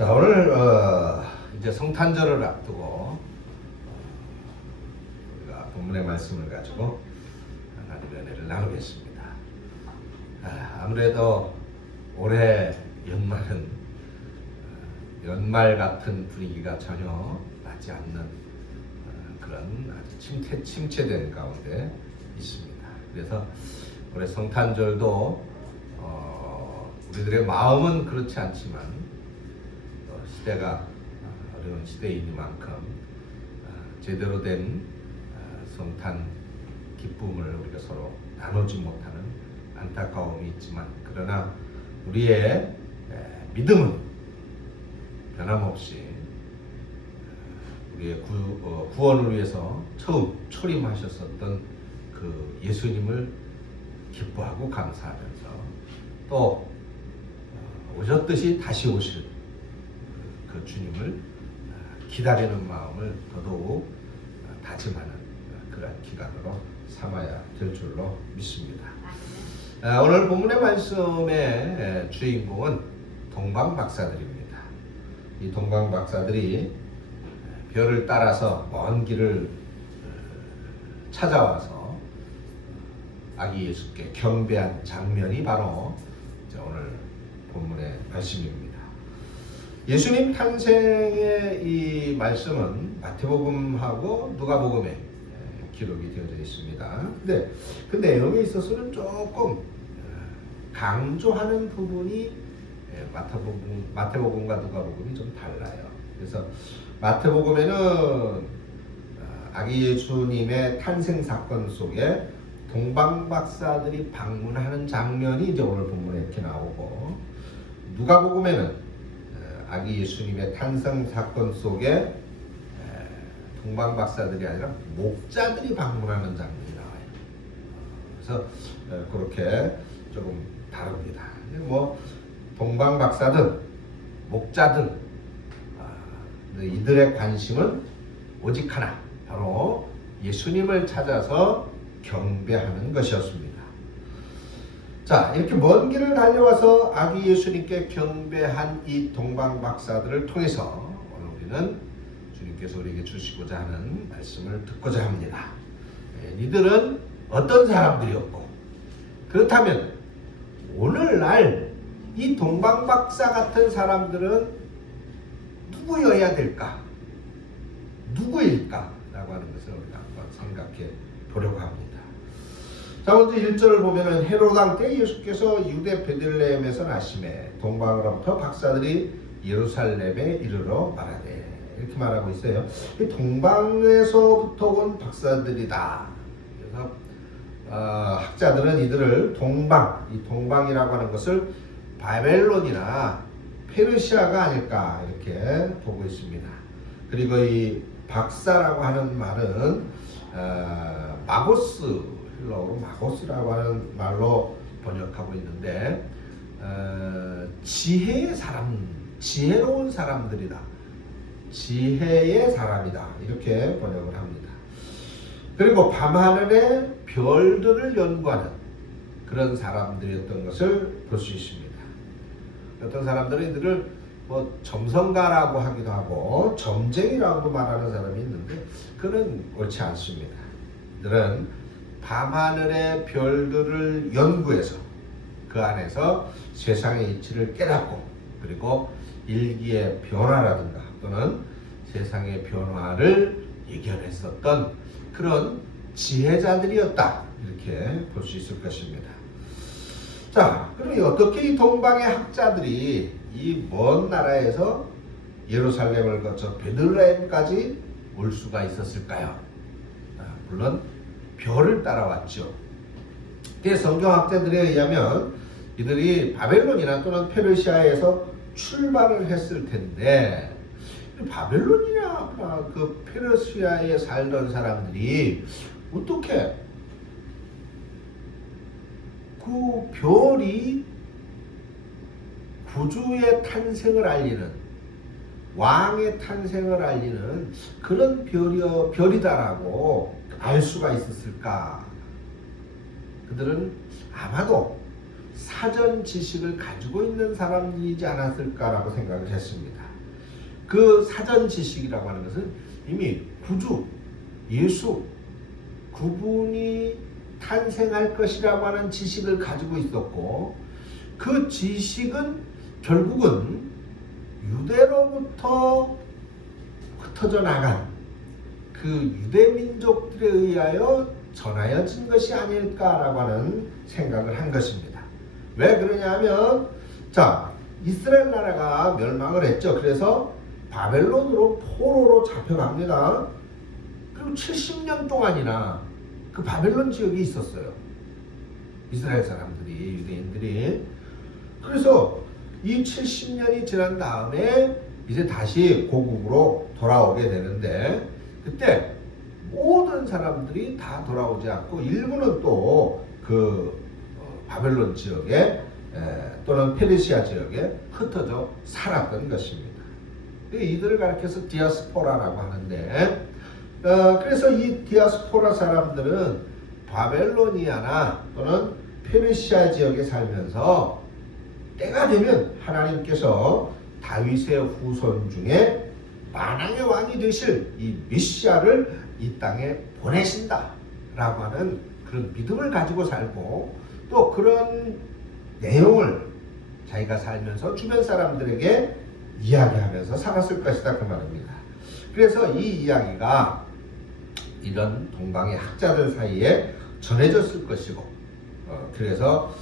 자, 오늘 이제 성탄절을 앞두고 우리가 본문의 말씀을 가지고 하나님의 은혜를 나누겠습니다. 아무래도 올해 연말은 연말 같은 분위기가 전혀 나지 않는 그런 아주 침체된 가운데 있습니다. 그래서 올해 성탄절도 우리들의 마음은 그렇지 않지만 시대가 어려운 시대이니만큼 제대로 된 성탄 기쁨을 우리가 서로 나누지 못하는 안타까움이 있지만, 그러나 우리의 믿음은 변함없이 우리의 구원을 위해서 처음 초림하셨었던 그 예수님을 기뻐하고 감사하면서 또 오셨듯이 다시 오실 그 주님을 기다리는 마음을 더더욱 다짐하는 그런 기간으로 삼아야 될 줄로 믿습니다. 오늘 본문의 말씀의 주인공은 동방박사들입니다. 이 동방박사들이 별을 따라서 먼 길을 찾아와서 아기 예수께 경배한 장면이 바로 오늘 본문의 말씀입니다. 예수님 탄생의 이 말씀은 마태복음하고 누가복음에 기록이 되어져 있습니다. 근데 그 내용에 있어서는 조금 강조하는 부분이 마태복음과 누가복음이 좀 달라요. 그래서 마태복음에는 아기 예수님의 탄생 사건 속에 동방박사들이 방문하는 장면이 이제 오늘 본문에 이렇게 나오고, 누가복음에는 아기 예수님의 탄생 사건 속에 동방박사들이 아니라 목자들이 방문하는 장면이 나와요. 그래서 그렇게 조금 다릅니다. 뭐 동방박사든 목자든 이들의 관심은 오직 하나, 바로 예수님을 찾아서 경배하는 것이었습니다. 자, 이렇게 먼 길을 달려와서 아기 예수님께 경배한 이 동방박사들을 통해서 오늘 우리는 주님께서 우리에게 주시고자 하는 말씀을 듣고자 합니다. 이들은 어떤 사람들이었고, 그렇다면 오늘날 이 동방박사 같은 사람들은 누구여야 될까? 누구일까? 라고 하는 것을 우리가 한번 생각해 보려고 합니다. 자, 먼저 1절을 보면은 헤롯 왕 때 예수께서 유대 베들레헴에서 나시매 동방으로부터 박사들이 예루살렘에 이르러 말하되, 이렇게 말하고 있어요. 이 동방에서부터 온 박사들이다. 그래서 학자들은 이들을 이 동방이라고 하는 것을 바벨론이나 페르시아가 아닐까 이렇게 보고 있습니다. 그리고 이 박사라고 하는 말은 마고스, 힐러로 마고스라고 하는 말로 번역하고 있는데, 지혜의 사람, 지혜로운 사람들이다, 지혜의 사람이다, 이렇게 번역을 합니다. 그리고 밤하늘의 별들을 연구하는 그런 사람들이었던 것을 볼 수 있습니다. 어떤 사람들은 이들을 뭐 점성가라고 하기도 하고 점쟁이라고도 말하는 사람이 있는데, 그는 옳지 않습니다. 이들은 밤하늘의 별들을 연구해서 그 안에서 세상의 이치를 깨닫고, 그리고 일기의 변화라든가 또는 세상의 변화를 예견했었던 그런 지혜자들이었다, 이렇게 볼 수 있을 것입니다. 자, 그럼 어떻게 이 동방의 학자들이 이 먼 나라에서 예루살렘을 거쳐 베들레헴까지 올 수가 있었을까요? 물론 별을 따라왔죠. 성경학자들에 의하면 이들이 바벨론이나 또는 페르시아에서 출발을 했을 텐데, 바벨론이나 그 페르시아에 살던 사람들이 어떻게 그 별이 구주의 탄생을 알리는, 왕의 탄생을 알리는 그런 별이다라고 알 수가 있었을까? 그들은 아마도 사전 지식을 가지고 있는 사람이지 않았을까라고 생각을 했습니다. 그 사전 지식이라고 하는 것은 이미 구주 예수 그분이 탄생할 것이라고 하는 지식을 가지고 있었고, 그 지식은 결국은 유대로부터 흩어져 나간 그 유대 민족들에 의하여 전하여진 것이 아닐까라고 하는 생각을 한 것입니다. 왜 그러냐 하면, 자, 이스라엘 나라가 멸망을 했죠. 그래서 바벨론으로 포로로 잡혀갑니다. 그리고 70년 동안이나 그 바벨론 지역에 있었어요. 이스라엘 사람들이, 유대인들이. 그래서 이 70년이 지난 다음에 이제 다시 고국으로 돌아오게 되는데, 그때 모든 사람들이 다 돌아오지 않고 일부는 또 그 바벨론 지역에 또는 페르시아 지역에 흩어져 살았던 것입니다. 이들을 가리켜서 디아스포라라고 하는데, 그래서 이 디아스포라 사람들은 바벨로니아나 또는 페르시아 지역에 살면서 때가 되면 하나님께서 다윗의 후손 중에 만왕의 왕이 되실 이 메시아를 이 땅에 보내신다라고 하는 그런 믿음을 가지고 살고, 또 그런 내용을 자기가 살면서 주변 사람들에게 이야기하면서 살았을 것이다, 그 말입니다. 그래서 이 이야기가 이런 동방의 학자들 사이에 전해졌을 것이고, 그래서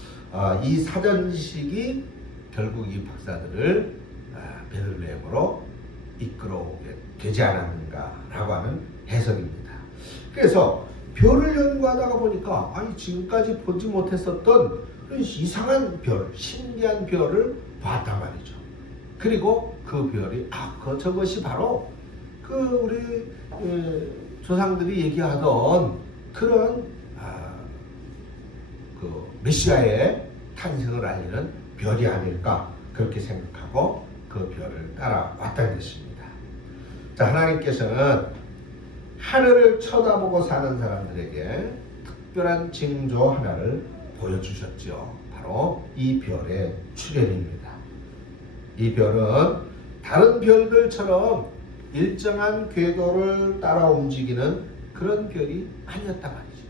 이 사전지식이 결국 이 박사들을 베들레헴으로 이끌어오게 되지 않았는가라고 하는 해석입니다. 그래서 별을 연구하다가 보니까 지금까지 보지 못했었던 이상한 별, 신기한 별을 봤단 말이죠. 그리고 그 별이 저것이 바로 그 우리 조상들이 얘기하던 그런 그 메시아의 탄생을 알리는 별이 아닐까, 그렇게 생각하고 그 별을 따라왔다는 것입니다. 자, 하나님께서는 하늘을 쳐다보고 사는 사람들에게 특별한 징조 하나를 보여주셨죠. 바로 이 별의 출현입니다. 이 별은 다른 별들처럼 일정한 궤도를 따라 움직이는 그런 별이 아니었단 말이죠.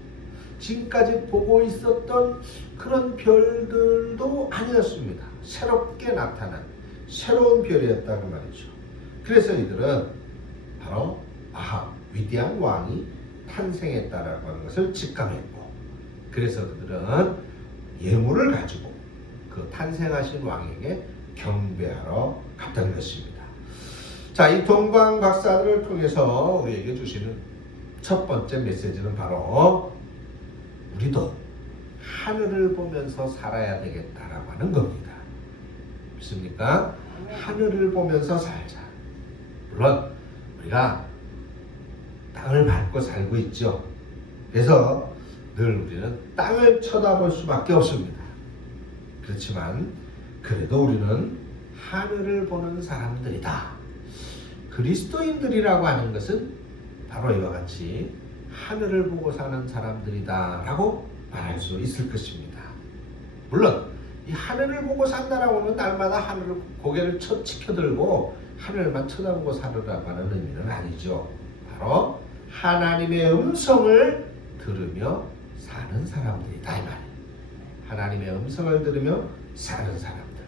지금까지 보고 있었던 그런 별들도 아니었습니다. 새롭게 나타난 새로운 별이었다고 말이죠. 그래서 이들은 바로 위대한 왕이 탄생했다라고 하는 것을 직감했고, 그래서 그들은 예물을 가지고 그 탄생하신 왕에게 경배하러 갔던 것입니다. 자, 이 동방 박사들을 통해서 우리에게 주시는 첫 번째 메시지는 바로 우리도 하늘을 보면서 살아야 되겠다라고 하는 겁니다. 믿습니까? 하늘을 보면서 살자. 물론 우리가 땅을 밟고 살고 있죠. 그래서 늘 우리는 땅을 쳐다볼 수밖에 없습니다. 그렇지만 그래도 우리는 하늘을 보는 사람들이다. 그리스도인들이라고 하는 것은 바로 이와 같이 하늘을 보고 사는 사람들이다 라고 말할 수 있을 것입니다. 물론 이 하늘을 보고 산다라고 하면 날마다 하늘을 고개를 치켜들고 하늘만 쳐다보고 살으라고 하는 의미는 아니죠. 바로 하나님의 음성을 들으며 사는 사람들이다, 이 말이에요. 하나님의 음성을 들으며 사는 사람들.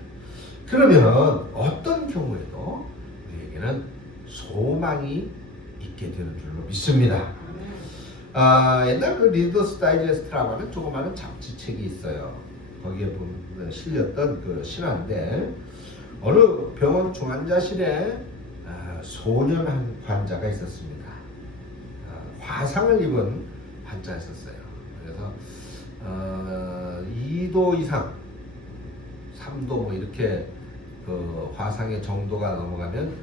그러면 어떤 경우에도 우리에게는 소망이 있게 되는 줄로 믿습니다. 옛날 그 리더스 다이제스트라고 하는 조그마한 잡지책이 있어요. 거기에 보면 실렸던 그 신화인데, 어느 병원 중환자실에 소년 한 환자가 있었습니다. 화상을 입은 환자였었어요. 그래서 2도 이상, 3도 뭐 이렇게 그 화상의 정도가 넘어가면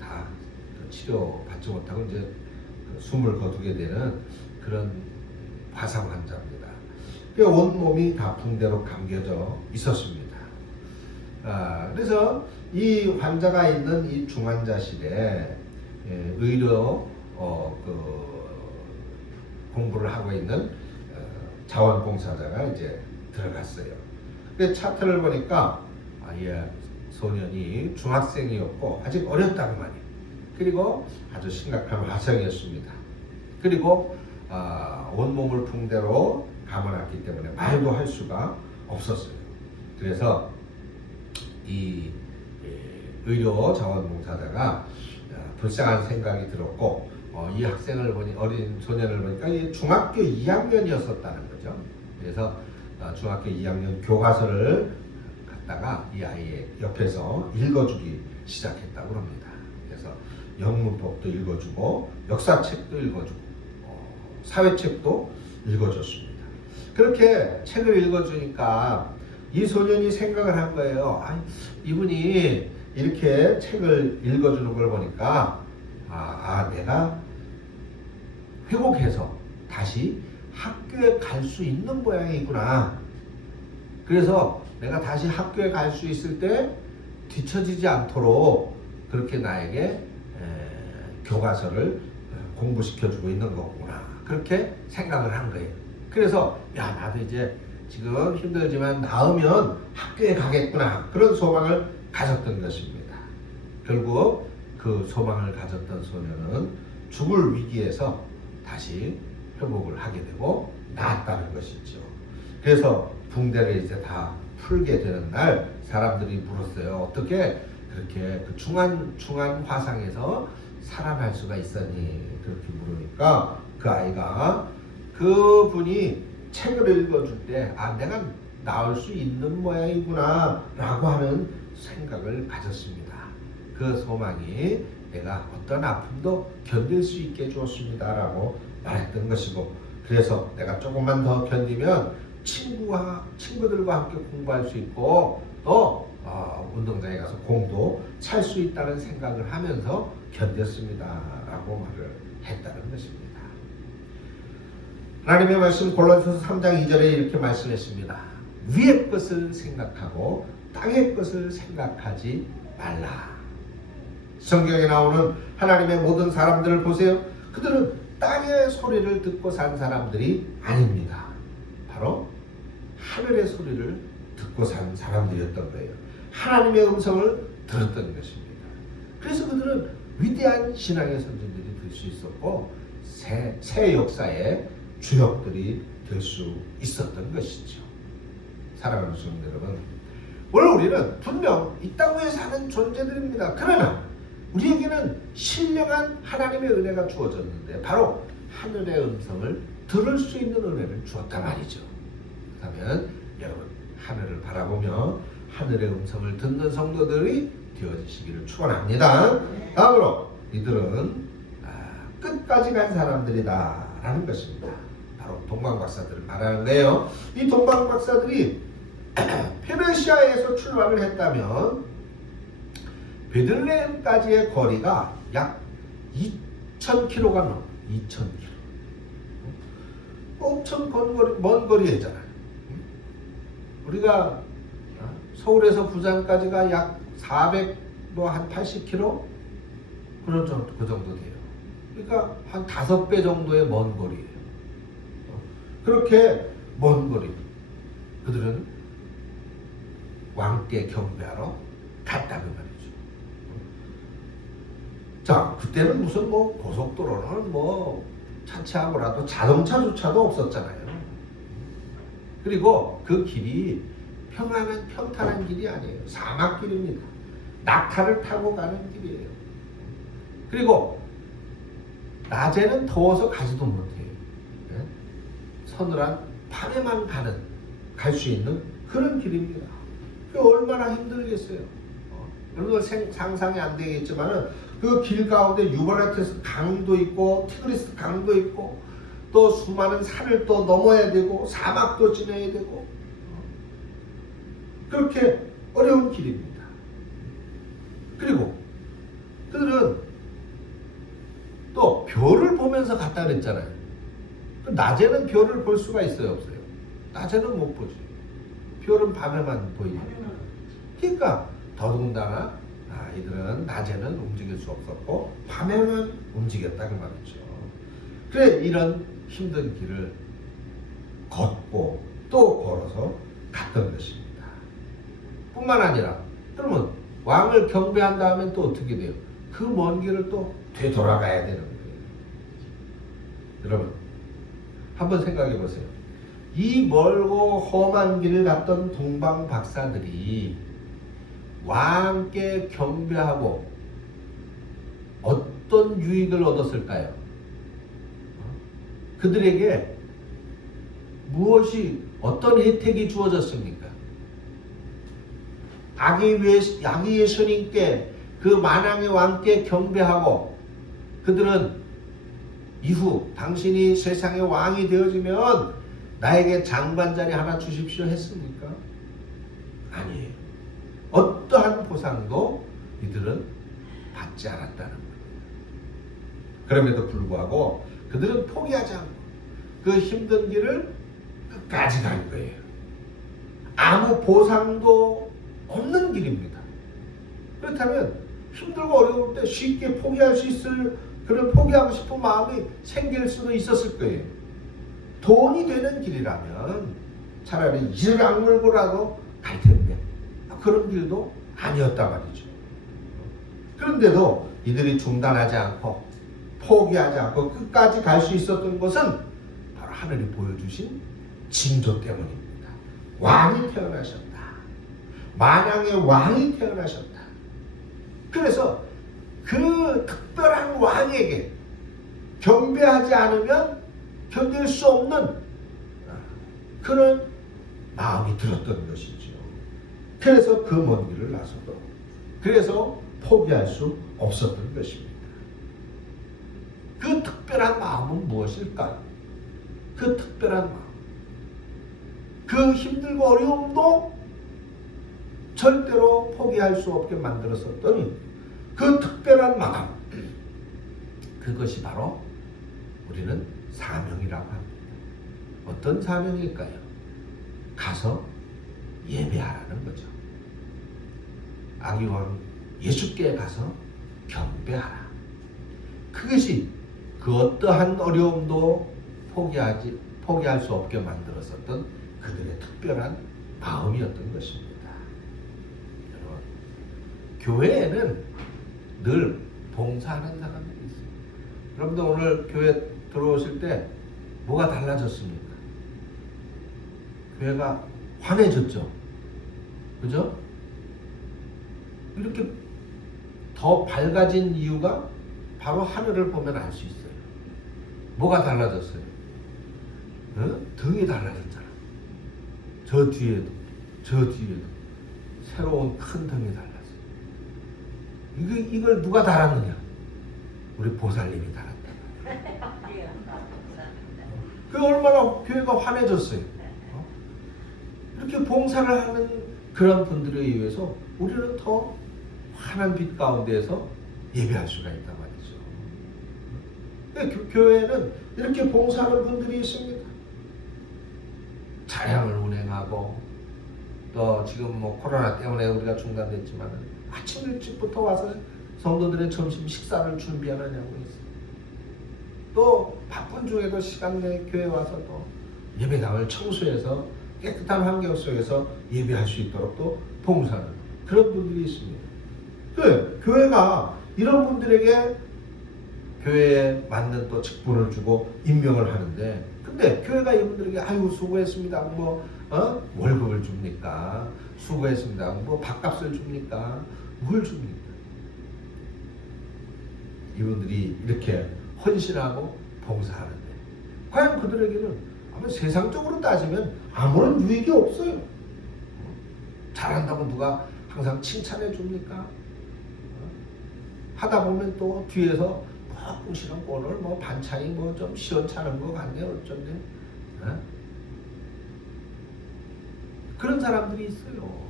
다 치료 받지 못하고 이제 숨을 거두게 되는 그런 화상 환자입니다. 온 몸이 다 붕대로 감겨져 있었습니다. 그래서 이 환자가 있는 이 중환자실에 의료 공부를 하고 있는 자원봉사자가 이제 들어갔어요. 근데 차트를 보니까 소년이 중학생이었고 아직 어렸다고 말이에요. 그리고 아주 심각한 화상이었습니다. 그리고 온몸을 붕대로 감아놨기 때문에 말도 할 수가 없었어요. 그래서 이 의료 자원봉사자가 불쌍한 생각이 들었고 이 학생을 보니 어린 소년을 보니까 중학교 2학년이었었다는 거죠. 그래서 중학교 2학년 교과서를 갖다가 이 아이의 옆에서 읽어주기 시작했다고 합니다. 그래서 영문법도 읽어주고 역사책도 읽어주고 사회책도 읽어줬습니다. 그렇게 책을 읽어주니까 이 소년이 생각을 한 거예요. 이분이 이렇게 책을 읽어주는 걸 보니까 내가 회복해서 다시 학교에 갈 수 있는 모양이구나. 그래서 내가 다시 학교에 갈 수 있을 때 뒤처지지 않도록 그렇게 나에게 교과서를 공부시켜주고 있는 거구나. 그렇게 생각을 한 거예요. 그래서 나도 이제 지금 힘들지만 나으면 학교에 가겠구나. 그런 소망을 가졌던 것입니다. 결국 그 소망을 가졌던 소년은 죽을 위기에서 다시 회복을 하게 되고 나았다는 것이죠. 그래서 붕대를 이제 다 풀게 되는 날 사람들이 물었어요. 어떻게 그렇게 그 중한 화상에서 살아날 수가 있었니? 그렇게 물으니까 그 아이가 그분이 책을 읽어줄 때 내가 나을 수 있는 모양이구나 라고 하는 생각을 가졌습니다. 그 소망이 내가 어떤 아픔도 견딜 수 있게 해주었습니다 라고 말했던 것이고, 그래서 내가 조금만 더 견디면 친구들과 함께 공부할 수 있고 또 운동장에 가서 공도 찰 수 있다는 생각을 하면서 견뎠습니다 라고 말을 했다는 것입니다. 하나님의 말씀 골로새서 3장 2절에 이렇게 말씀했습니다. 위의 것을 생각하고 땅의 것을 생각하지 말라. 성경에 나오는 하나님의 모든 사람들을 보세요. 그들은 땅의 소리를 듣고 산 사람들이 아닙니다. 바로 하늘의 소리를 듣고 산 사람들이었던 거예요. 하나님의 음성을 들었던 것입니다. 그래서 그들은 위대한 신앙의 선진들이 될 수 있었고 새 역사의 주역들이 될 수 있었던 것이죠. 사랑하는 성도 여러분, 오늘 우리는 분명 이 땅 위에 사는 존재들입니다. 그러나 우리에게는 신령한 하나님의 은혜가 주어졌는데 바로 하늘의 음성을 들을 수 있는 은혜를 주었단 말이죠. 그렇다면 여러분, 하늘을 바라보며 하늘의 음성을 듣는 성도들이 되어지시기를 축원합니다. 다음으로 이들은 끝까지 간 사람들이다 라는 것입니다. 바로 동방박사들을 말하는데요. 이 동방박사들이 페르시아에서 출발을 했다면 베들레헴까지의 거리가 약 2,000km가 넘어요. 2,000km. 엄청 먼 거리잖아요. 우리가 서울에서 부산까지가 약 400, 한 80km? 그 정도 돼요. 그러니까 한 5배 정도의 먼 거리예요. 그렇게 먼 거리. 그들은 왕께 경배하러 갔다 그 말이죠. 자, 그때는 무슨 고속도로는 차치하고라도 자동차조차도 없었잖아요. 그리고 그 길이 평탄한 길이 아니에요. 사막길입니다. 낙타를 타고 가는 길이에요. 그리고 낮에는 더워서 가지도 못해요. 서늘한 밤에만 갈 수 있는 그런 길입니다. 얼마나 힘들겠어요. 여러분 상상이 안 되겠지만 그 길 가운데 유브라테스 강도 있고 티그리스 강도 있고 또 수많은 산을 또 넘어야 되고 사막도 지나야 되고 그렇게 어려운 길입니다. 그리고 그들은 또 별을 보면서 갔다 그랬잖아요. 낮에는 별을 볼 수가 있어요, 없어요? 낮에는 못 보지. 별은 밤에만 보이죠. 그러니까 더더군다나 이들은 낮에는 움직일 수 없었고 밤에만 움직였다 그 말이죠. 그래 이런 힘든 길을 걷고 또 걸어서 갔던 것입니다. 뿐만 아니라 그러면 왕을 경배한 다음에 또 어떻게 돼요? 그 먼 길을 또 되돌아가야 되는 거예요. 여러분 한번 생각해 보세요. 이 멀고 험한 길을 갔던 동방 박사들이 왕께 경배하고 어떤 유익을 얻었을까요? 그들에게 무엇이 어떤 혜택이 주어졌습니까? 아기 예수님께 그 만왕의 왕께 경배하고 그들은 이후 당신이 세상의 왕이 되어지면 나에게 장관 자리 하나 주십시오 했습니까? 아니에요. 어떠한 보상도 이들은 받지 않았다는 거예요. 그럼에도 불구하고 그들은 포기하지 않고 그 힘든 길을 끝까지 간 거예요. 아무 보상도 없는 길입니다. 그렇다면 힘들고 어려울 때 쉽게 포기할 수 있을 그런 포기하고 싶은 마음이 생길 수도 있었을 거예요. 돈이 되는 길이라면 차라리 이를 악물고라도 갈 텐데 그런 길도 아니었단 말이죠. 그런데도 이들이 중단하지 않고 포기하지 않고 끝까지 갈 수 있었던 것은 바로 하늘이 보여주신 징조 때문입니다. 왕이 태어나셨다. 만왕의 왕이 태어나셨다. 그래서 그 특별한 왕에게 경배하지 않으면 견딜 수 없는 그런 마음이 들었던 것이죠. 그래서 그 먼 길을 나서도 그래서 포기할 수 없었던 것입니다. 그 특별한 마음은 무엇일까요? 그 특별한 마음, 그 힘들고 어려움도 절대로 포기할 수 없게 만들었었더니 그 특별한 마음, 그것이 바로 우리는 사명이라고 합니다. 어떤 사명일까요? 가서 예배하라는 거죠. 아기왕 예수께 가서 경배하라. 그것이 그 어떠한 어려움도 포기할 수 없게 만들었었던 그들의 특별한 마음이었던 것입니다. 여러분, 교회에는 늘 봉사하는 사람들이 있어요. 여러분들 오늘 교회 들어오실 때 뭐가 달라졌습니까? 교회가 환해졌죠. 그죠? 이렇게 더 밝아진 이유가 바로 하늘을 보면 알 수 있어요. 뭐가 달라졌어요? 등이 달라졌잖아. 저 뒤에도 새로운 큰 등이 달랐어요. 이걸 누가 달았느냐? 우리 보살님이 달았다. 그 얼마나 교회가 환해졌어요. 이렇게 봉사를 하는 그런 분들에 의해서 우리는 더 환한 빛 가운데에서 예배할 수가 있단 말이죠. 교회에는 이렇게 봉사하는 분들이 있습니다. 차량을 운행하고 또 지금 뭐 코로나 때문에 우리가 중단됐지만 아침 일찍부터 와서 성도들의 점심 식사를 준비하느냐고 했어요. 또 바쁜 중에도 시간 내에 교회 와서 또 예배당을 청소해서 깨끗한 환경 속에서 예배할 수 있도록 또 봉사하는 그런 분들이 있습니다. 교회가 이런 분들에게 교회에 맞는 또 직분을 주고 임명을 하는데, 근데 교회가 이분들에게 아유 수고했습니다 뭐 월급을 줍니까? 수고했습니다 뭐 밥값을 줍니까? 뭘 줍니까? 이분들이 이렇게 헌신하고 봉사하는데 과연 그들에게는 아마 세상적으로 따지면 아무런 유익이 없어요. 잘한다고 누가 항상 칭찬해 줍니까? 하다 보면 또 뒤에서 꽁시렁 오늘 뭐 반찬이 뭐 좀 시원찮은 것 같네 어쩐데 그런 사람들이 있어요.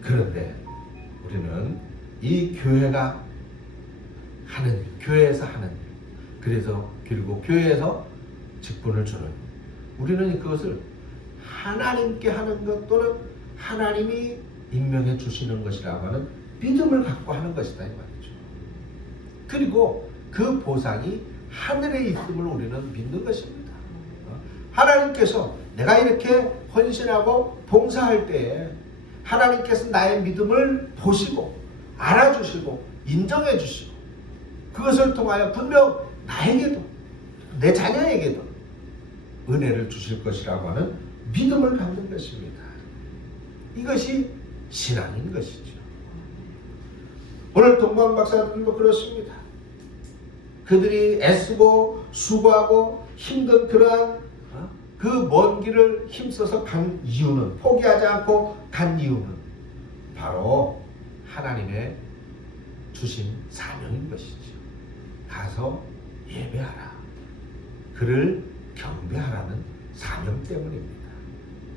그런데 우리는 이 교회가 하는 일, 교회에서 하는 일, 그래서 그리고 교회에서 직분을 주는, 우리는 그것을 하나님께 하는 것 또는 하나님이 임명해 주시는 것이라고 하는 믿음을 갖고 하는 것이다 이 말이죠. 그리고 그 보상이 하늘에 있음을 우리는 믿는 것입니다. 하나님께서 내가 이렇게 헌신하고 봉사할 때에 하나님께서 나의 믿음을 보시고 알아주시고 인정해 주시고 그것을 통하여 분명 나에게도 내 자녀에게도 은혜를 주실 것이라고 하는 믿음을 갖는 것입니다. 이것이 신앙인 것이죠. 오늘 동방박사들도 그렇습니다. 그들이 애쓰고 수고하고 힘든 그러한 그 먼 길을 힘써서 간 이유는, 포기하지 않고 간 이유는 바로 하나님의 주신 사명인 것이죠. 가서 예배하라. 그를 경배하라는 사명 때문입니다.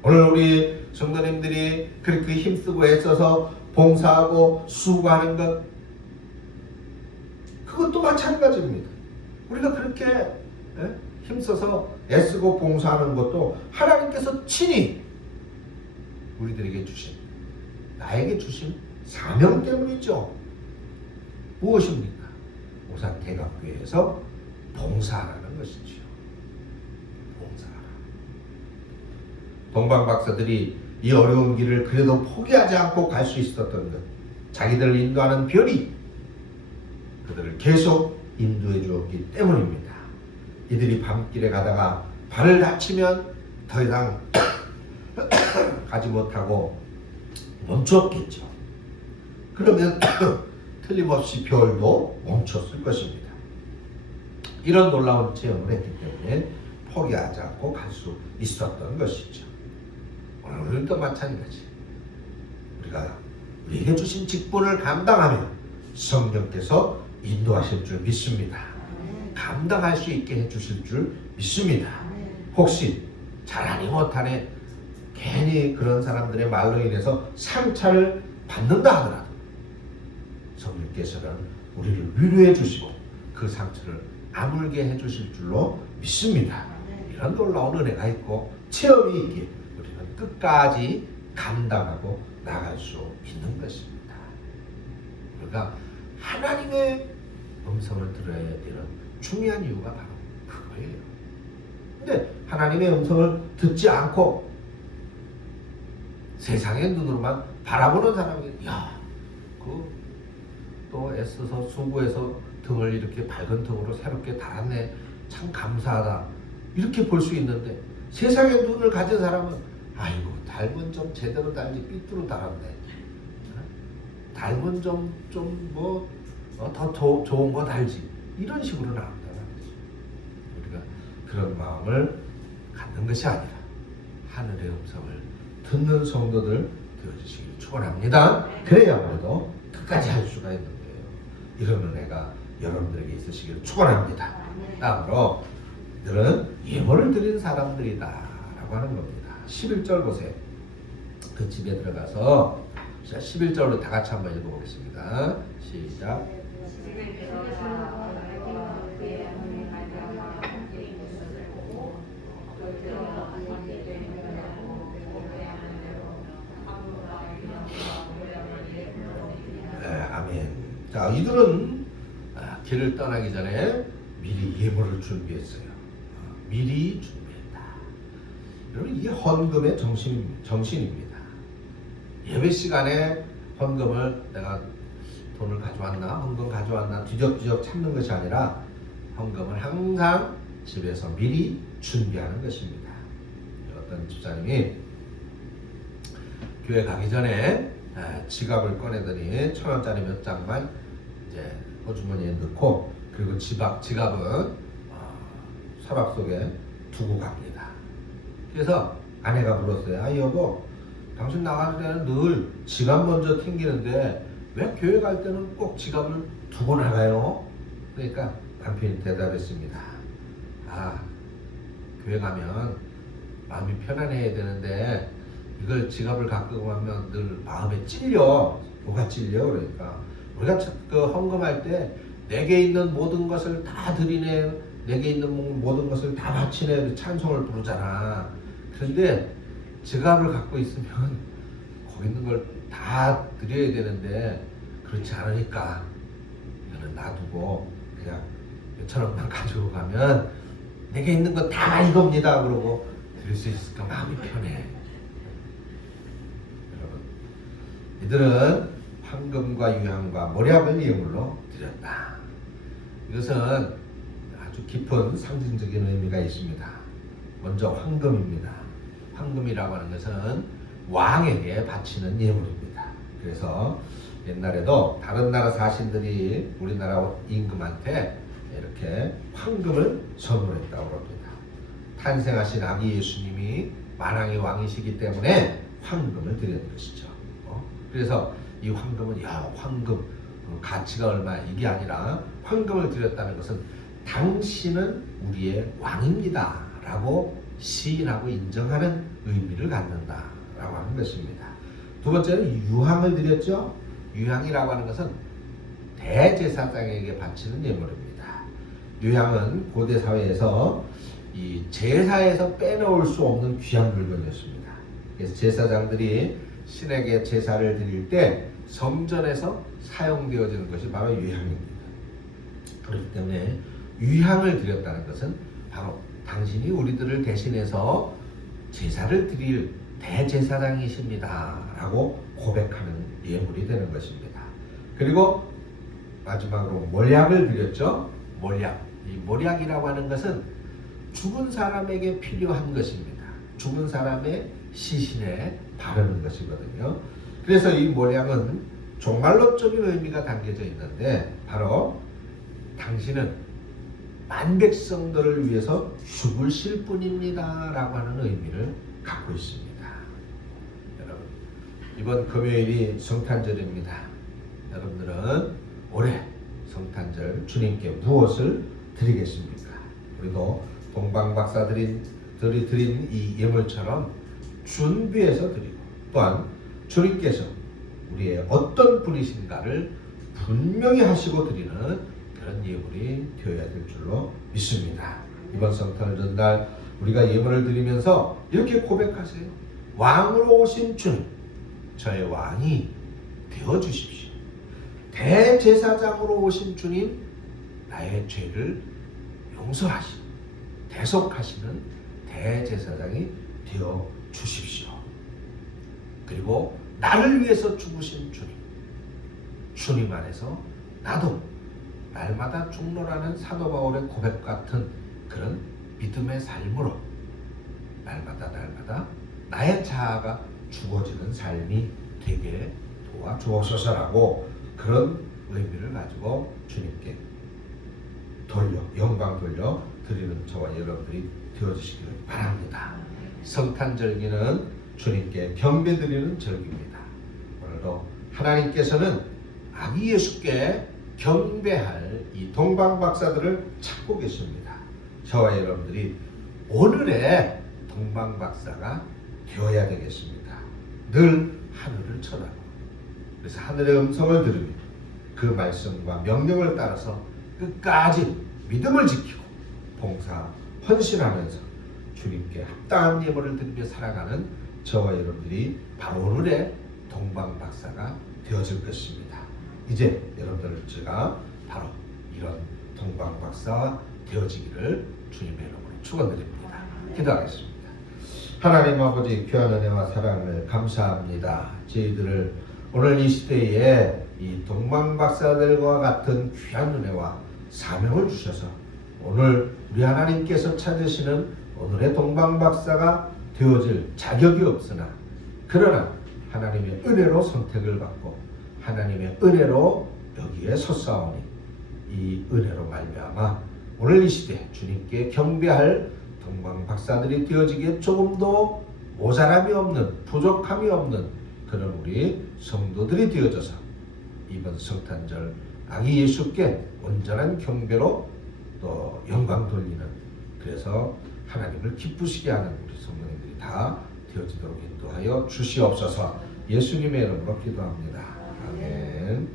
오늘 우리 성도님들이 그렇게 힘쓰고 애써서 봉사하고 수고하는 것, 그것도 마찬가지입니다. 우리가 그렇게 힘써서 애쓰고 봉사하는 것도 하나님께서 친히 우리들에게 주신, 나에게 주신 사명 때문이죠. 무엇입니까? 오산 대각교회에서 봉사하라는 것이지요. 봉사하라. 동방박사들이 이 어려운 길을 그래도 포기하지 않고 갈 수 있었던 것, 자기들을 인도하는 별이 그들을 계속 인도해 주었기 때문입니다. 이들이 밤길에 가다가 발을 다치면 더 이상 가지 못하고 멈췄겠죠. 그러면 틀림없이 별도 멈췄을 것입니다. 이런 놀라운 체험을 했기 때문에 포기하지 않고 갈 수 있었던 것이죠. 오늘도 마찬가지. 우리에게 주신 직분을 감당하며 성령께서 인도하실 줄 믿습니다. 감당할 수 있게 해주실 줄 믿습니다. 혹시 잘하니 못하니 괜히 그런 사람들의 말로 인해서 상처를 받는다 하더라도 성령께서는 우리를 위로해 주시고 그 상처를 아물게 해주실 줄로 믿습니다. 이런 놀라운 은혜가 있고 체험이 있기에 우리는 끝까지 감당하고 나갈 수 있는 것입니다. 우리가 하나님의 음성을 들어야 되는 중요한 이유가 바로 그거예요. 근데 하나님의 음성을 듣지 않고 세상의 눈으로만 바라보는 사람이 또 애써서 수고해서 등을 이렇게 밝은 등으로 새롭게 달았네, 참 감사하다, 이렇게 볼 수 있는데 세상의 눈을 가진 사람은 아이고 달면 좀 제대로 달지 삐뚤어 달았네, 달면 좀 더 좋은 거 달지, 이런 식으로 나온다는 거죠. 우리가 그런 마음을 갖는 것이 아니라 하늘의 음성을 듣는 성도들 되어주시길 축원합니다. 그래야 우리도 끝까지 할 수가 있는 거예요. 이런 은혜가 여러분들에게 있으시기를 축원합니다. 다음으로 너는 예물을 드린 사람들이다 라고 하는 겁니다. 11절 보세요. 그 집에 들어가서 11절로 다 같이 한번 읽어보겠습니다. 시작. 아멘. 자, 이들은 길을 떠나기 전에 미리 예물을 준비했어요. 미리 준비했다. 여러분, 이게 헌금의 정신입니다. 예배 시간에 헌금을 내가 돈을 가져왔나, 헌금 가져왔나 뒤적뒤적 찾는 것이 아니라 헌금을 항상 집에서 미리 준비하는 것입니다. 어떤 집사님이 교회 가기 전에 지갑을 꺼내더니 1,000원짜리 몇 장만 이제 호주머니에 넣고, 그리고 지갑은 서랍 속에 두고 갑니다. 그래서 아내가 물었어요. 아 여보, 당신 나갈 때는 늘 지갑 먼저 튕기는데 왜 교회 갈 때는 꼭 지갑을 두고 나가요? 그러니까 남편이 대답했습니다. 교회 가면 마음이 편안해야 되는데 이걸 지갑을 갖고 가면 늘 마음에 찔려. 뭐가 찔려? 그러니까 우리가 그 헌금할 때 내게 있는 모든 것을 다 드리네, 내게 있는 모든 것을 다 바치네, 찬송을 부르잖아. 그런데 지갑을 갖고 있으면 거기 있는 걸 다 드려야 되는데 그렇지 않으니까 이거는 놔두고 그냥 몇천 원만 가지고 가면 내게 있는 건 다 이겁니다 그러고 드릴 수 있을까 마음이 편해. 여러분, 이들은 황금과 유향과 모략을 예물로 드렸다. 이것은 아주 깊은 상징적인 의미가 있습니다. 먼저 황금입니다. 황금이라고 하는 것은 왕에게 바치는 예물입니다. 그래서 옛날에도 다른 나라 사신들이 우리나라 임금한테 이렇게 황금을 선물했다고 합니다. 탄생하신 아기 예수님이 만왕의 왕이시기 때문에 황금을 드린 것이죠. 그래서 이 황금은 황금 가치가 얼마 이게 아니라 황금을 드렸다는 것은 당신은 우리의 왕입니다 라고 시인하고 인정하는 의미를 갖는다 라고 하는 것입니다. 두 번째는 유향을 드렸죠. 유향이라고 하는 것은 대제사장에게 바치는 예물입니다. 유향은 고대 사회에서 이 제사에서 빼놓을 수 없는 귀한 물건이었습니다. 그래서 제사장들이 신에게 제사를 드릴 때 성전에서 사용되어지는 것이 바로 유향입니다. 그렇기 때문에 유향을 드렸다는 것은 바로 당신이 우리들을 대신해서 제사를 드릴 대제사장이십니다 라고 고백하는 예물이 되는 것입니다. 그리고 마지막으로 몰약을 드렸죠. 몰약. 이 몰약이라고 하는 것은 죽은 사람에게 필요한 것입니다. 죽은 사람의 시신에 바르는 것이거든요. 그래서 이 몰약은 종말론적인 의미가 담겨져 있는데 바로 당신은 만백성들을 위해서 죽으실 분입니다 라고 하는 의미를 갖고 있습니다. 여러분, 이번 금요일이 성탄절입니다. 여러분들은 올해 성탄절 주님께 무엇을 드리겠습니까? 우리도 동방박사들이 드린 이 예물처럼 준비해서 드리고 또한 주님께서 우리의 어떤 분이신가를 분명히 하시고 드리는 그런 예물이 되어야 될 줄로 믿습니다. 이번 성탄절 날 우리가 예물을 드리면서 이렇게 고백하세요. 왕으로 오신 주님, 저의 왕이 되어 주십시오. 대제사장으로 오신 주님, 나의 죄를 용서하시고 대속하시는 대제사장이 되어 주십시오. 그리고 나를 위해서 죽으신 주님, 주님 안에서 나도 날마다 죽노라는 사도 바울의 고백 같은 그런 믿음의 삶으로 날마다 나의 자아가 죽어지는 삶이 되게 도와주옵소서라고 그런 의미를 가지고 주님께 영광 돌려 드리는 저와 여러분들이 되어주시기를 바랍니다. 성탄절기는 주님께 경배드리는 절기입니다. 오늘도 하나님께서는 아기 예수께 경배할 이 동방박사들을 찾고 계십니다. 저와 여러분들이 오늘의 동방박사가 되어야 되겠습니다. 늘 하늘을 쳐다보고 그래서 하늘의 음성을 들으며 그 말씀과 명령을 따라서 끝까지 믿음을 지키고 봉사 헌신하면서 주님께 합당한 예물을 드리며 살아가는 저와 여러분들이 바로 오늘의 동방박사가 되어질 것입니다. 이제 여러분들 제가 바로 이런 동방박사가 되어지기를 주님의 이름으로 축원드립니다. 기도하겠습니다. 하나님 아버지 귀한 은혜와 사랑을 감사합니다. 저희들을 오늘 이 시대에 이 동방박사들과 같은 귀한 은혜와 사명을 주셔서 오늘 우리 하나님께서 찾으시는 오늘의 동방박사가 되어질 자격이 없으나 그러나 하나님의 은혜로 선택을 받고 하나님의 은혜로 여기에 섰사오니 이 은혜로 말미암아 오늘 이 시대 주님께 경배할 동방박사들이 되어지기에 조금도 모자람이 없는 부족함이 없는 그런 우리 성도들이 되어져서 이번 성탄절 아기 예수께 온전한 경배로 또 영광 돌리는 그래서 하나님을 기쁘시게 하는 우리 성도님들이 다 되어지도록 인도하여 주시옵소서. 예수님의 이름으로 기도합니다. 아멘.